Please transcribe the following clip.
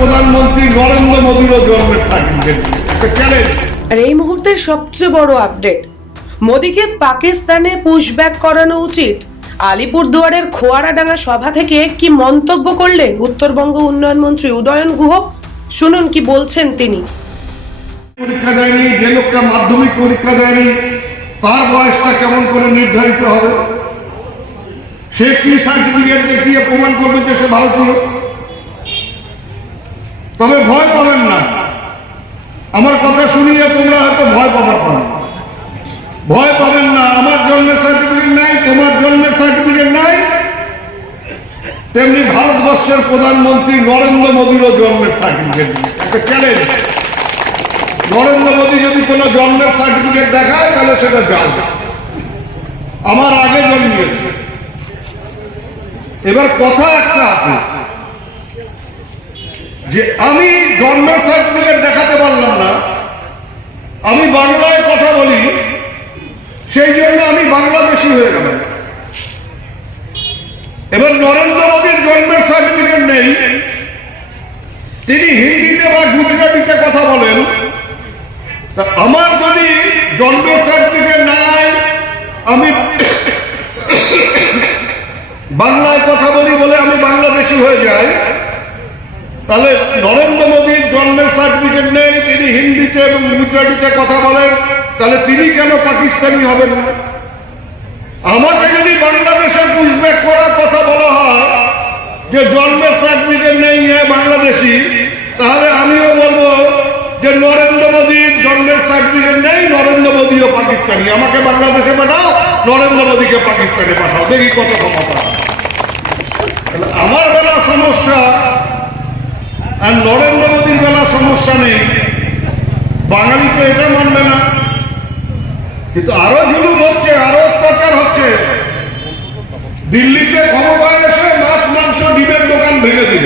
প্রধানমন্ত্রী নরেন্দ্র মোদীরও জন্মের certificate challenge. আর এই মুহূর্তের সবচেয়ে বড় আপডেট, মোদীকে পাকিস্তানে পুশব্যাক করানো উচিত। আলিপুরদুয়ারের খোয়ারাডাঙ্গা সভা থেকে কি মন্তব্য করলেন উত্তরবঙ্গ উন্নয়ন মন্ত্রী উদয়ন গুহ? শুনুন কি বলছেন তিনি। পরীক্ষা দেয়নি, যে লোকটা মাধ্যমিক পরীক্ষা দেয়নি তার বয়সটা কেমন করে নির্ধারিত হবে? সে কি সার্টিফিকেট দেখিয়ে প্রমাণ করবে যে সে ভারতীয়? তবে ভয় পাবেন না, আমার কথা শুনিয়ে তোমরা হয়তো ভয় পাবেন। ভয় পাবেন না, আমার জন্মের সার্টিফিকেট নাই, তোমার জন্মের সার্টিফিকেট নাই, তেমনি ভারতবর্ষের প্রধানমন্ত্রী নরেন্দ্র মোদীরও জন্মের সার্টিফিকেট একটা চ্যালেঞ্জ। নরেন্দ্র মোদী যদি কোনো জন্মের সার্টিফিকেট দেখায় তাহলে সেটা জানবে আমার আগে জন্মিয়েছে। এবার কথা একটা আছে যে আমি জন্মের সার্টিফিকেট দেখাতে পারলাম না, আমি বাংলায় কথা বলি, সেই জন্য আমি বাংলাদেশি হয়ে গেলাম। এবার নরেন্দ্র মোদীর জন্মের সার্টিফিকেট নেই, তিনি হিন্দিতে বা গুজরাটিতে কথা বলেন, তা আমার যদি জন্মের সার্টিফিকেট নাই, আমি বাংলায় কথা বলি বলে আমি বাংলাদেশি হয়ে যাই, তাহলে নরেন্দ্র মোদীর জন্মের সার্টিফিকেট নেই, তিনি হিন্দিতে এবং গুজরাটিতে কথা বলেন, তাহলে তিনি কেন পাকিস্তানি হবেন না? আমাকে যদি বাংলাদেশে পুশব্যাক করার কথা বলা হয় যে জন্মের সার্টিফিকেট নেই বাংলাদেশি, তাহলে আমিও বলবো যে নরেন্দ্র মোদীর জন্মের সার্টিফিকেট নেই, নরেন্দ্র মোদীও পাকিস্তানি, আমাকে বাংলাদেশে পাঠাও, নরেন্দ্র মোদীকে পাকিস্তানে পাঠাও, দেখি কত ক্ষমতা। আমার বেলা সমস্যা আর নরেন্দ্র মোদীর বেলা সমস্যা নেই, বাঙালি তো এটা মানবে না, কিন্তু আরো জুলুম হচ্ছে, আরো অত্যাচার হচ্ছে। দিল্লিতে ক্ষমতায় এসে মাছ মাংস ডিমের দোকান ভেঙে দিল,